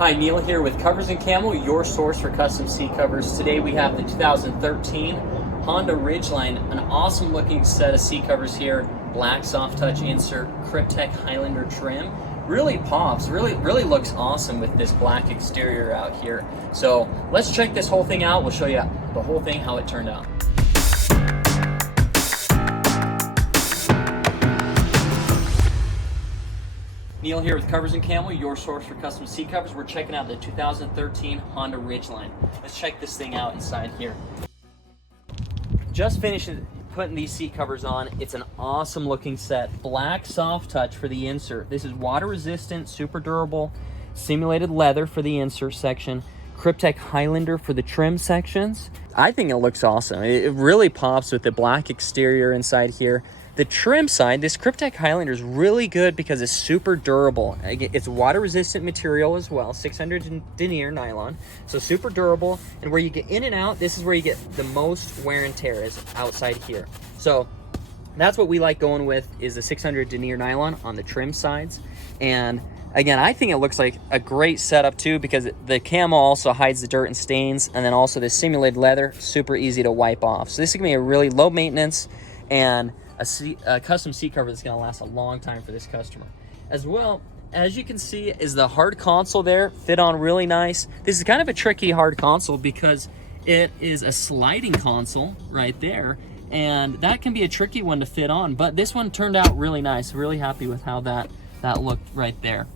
Hi, Neil here with Covers Camo, your source for custom seat covers. Today we have the 2013 Honda Ridgeline, an awesome looking set of seat covers here. Black SofTouch insert, Kryptek Highlander trim. Really pops, really looks awesome with this black exterior out here. So let's check this whole thing out. We'll show you the whole thing, how it turned out. Neil here with Covers Camo, your source for custom seat covers. We're checking out the 2013 Honda Ridgeline. Let's check this thing out inside here. Just finished putting these seat covers on. It's an awesome looking set. Black SofTouch for the insert. This is water resistant, super durable, simulated leather for the insert section. Kryptek Highlander for the trim sections. I think it looks awesome. It really pops with the black exterior inside here. The trim side, this Kryptek Highlander is really good because it's super durable. It's water resistant material as well, 600 denier nylon, so super durable. And where you get in and out, this is where you get the most wear and tear, is outside here. So that's what we like going with, is the 600 denier nylon on the trim sides. And again, I think it looks like a great setup too, because the camo also hides the dirt and stains, and then also the simulated leather, super easy to wipe off. So this is gonna be a really low maintenance and a custom seat cover that's going to last a long time for this customer. As well, as you can see, is the hard console there, fit on really nice. This is kind of a tricky hard console because it is a sliding console right there, and that can be a tricky one to fit on, but this one turned out really nice. Really happy with how that looked right there.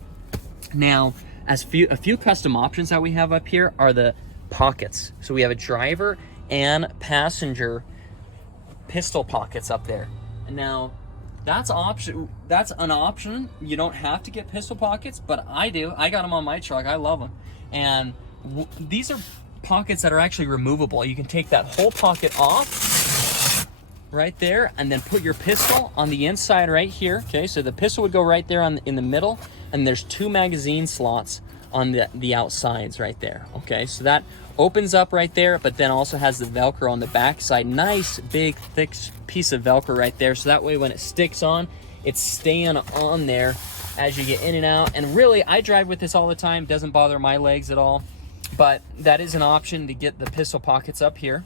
Now, a few custom options that we have up here are the pockets. So we have a driver and passenger pistol pockets up there. Now, that's an option. You don't have to get pistol pockets, but I do. I got them on my truck. I love them. And these are pockets that are actually removable. You can take that whole pocket off right there and then put your pistol on the inside right here. Okay, so the pistol would go right there in the middle, and there's 2 magazine slots on the outsides right there. Okay, so that opens up right there, but then also has the Velcro on the back side. Nice big thick piece of Velcro right there, so that way when it sticks on, it's staying on there as you get in and out. And really, I drive with this all the time, doesn't bother my legs at all. But that is an option to get the pistol pockets up here.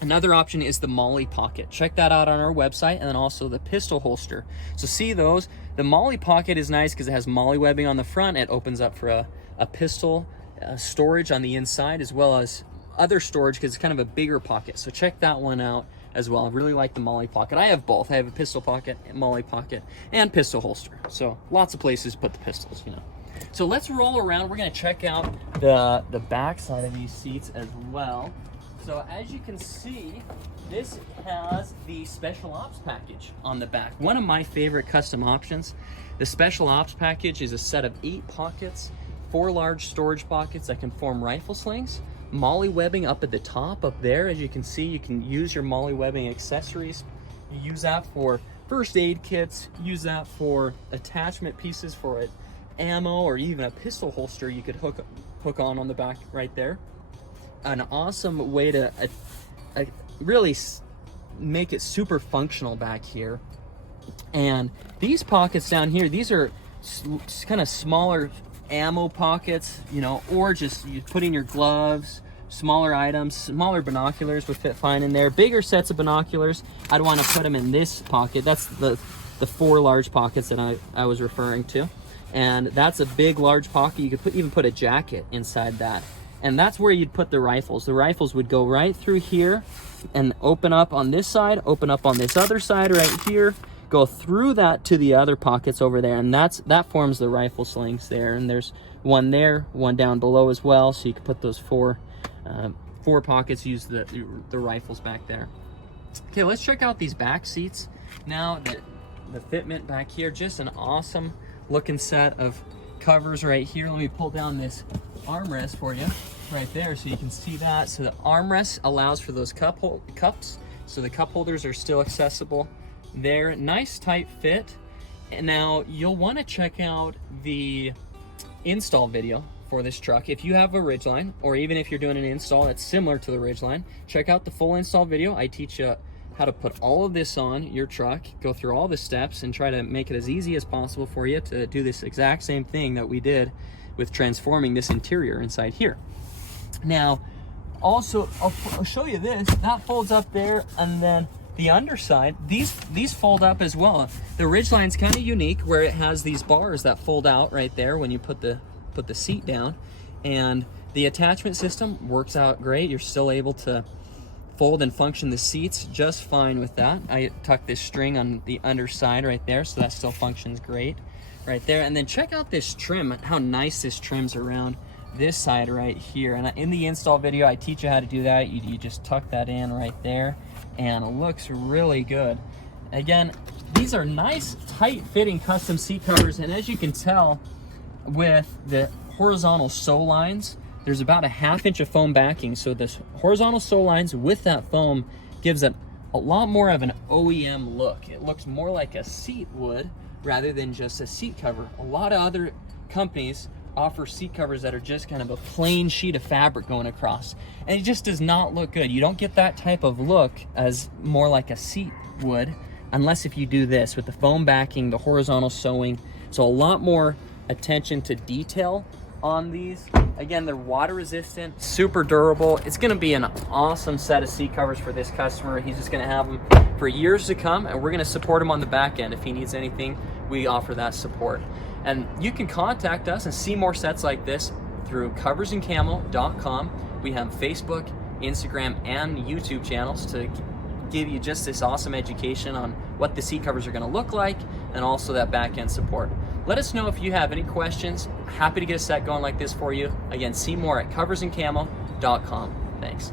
Another option is the MOLLE pocket. Check that out on our website, and then also the pistol holster. So see those? The MOLLE pocket is nice because it has MOLLE webbing on the front. It opens up for a pistol storage on the inside, as well as other storage because it's kind of a bigger pocket. So check that one out as well. I really like the MOLLE pocket. I have both. I have a pistol pocket, MOLLE pocket, and pistol holster. So lots of places to put the pistols, you know. So let's roll around. We're going to check out the back side of these seats as well. So as you can see, this has the Special Ops package on the back. One of my favorite custom options. The Special Ops package is a set of 8 pockets, 4 large storage pockets that can form rifle slings. MOLLE webbing up at the top up there. As you can see, you can use your MOLLE webbing accessories. You use that for first aid kits, use that for attachment pieces for it, ammo, or even a pistol holster you could hook on the back right there. An awesome way to really make it super functional back here. And these pockets down here, these are kind of smaller ammo pockets, you know, or just you put in your gloves, smaller items. Smaller binoculars would fit fine in there. Bigger sets of binoculars, I'd want to put them in this pocket. That's the 4 large pockets that I was referring to. And that's a big large pocket. You could even put a jacket inside that. And that's where you'd put the rifles. The rifles would go right through here and open up on this side, open up on this other side right here, go through that to the other pockets over there, and that forms the rifle slings there. And there's one there, one down below as well, so you can put those 4 pockets, use the rifles back there. Okay, let's check out these back seats. Now, the fitment back here, just an awesome looking set of covers right here. Let me pull down this armrest for you right there so you can see that. So the armrest allows for those cups, so the cup holders are still accessible there. Nice tight fit. And now you'll want to check out the install video for this truck. If you have a Ridgeline, or even if you're doing an install that's similar to the Ridgeline, check out the full install video. I teach you how to put all of this on your truck, go through all the steps, and try to make it as easy as possible for you to do this exact same thing that we did with transforming this interior inside here. Now, also, I'll show you this. That folds up there, and then the underside, these fold up as well. The Ridgeline's kind of unique where it has these bars that fold out right there when you put the seat down, and the attachment system works out great. You're still able to fold and function the seats just fine with that. I tucked this string on the underside right there, so that still functions great right there. And then check out this trim, how nice this trims around this side right here. And in the install video, I teach you how to do that. You just tuck that in right there, and it looks really good. Again, these are nice, tight-fitting custom seat covers, and as you can tell with the horizontal sew lines, there's about a 1/2 inch of foam backing, so this horizontal sew lines with that foam gives it a lot more of an OEM look. It looks more like a seat would rather than just a seat cover. A lot of other companies offer seat covers that are just kind of a plain sheet of fabric going across, and it just does not look good. You don't get that type of look as more like a seat would unless if you do this with the foam backing, the horizontal sewing. So a lot more attention to detail on these. Again, they're water resistant, super durable. It's gonna be an awesome set of seat covers for this customer. He's just gonna have them for years to come, and we're gonna support him on the back end. If he needs anything, we offer that support. And you can contact us and see more sets like this through coversandcamo.com. We have Facebook, Instagram, and YouTube channels to give you just this awesome education on what the seat covers are gonna look like, and also that back end support. Let us know if you have any questions. Happy to get a set going like this for you. Again, see more at coversandcamo.com. Thanks.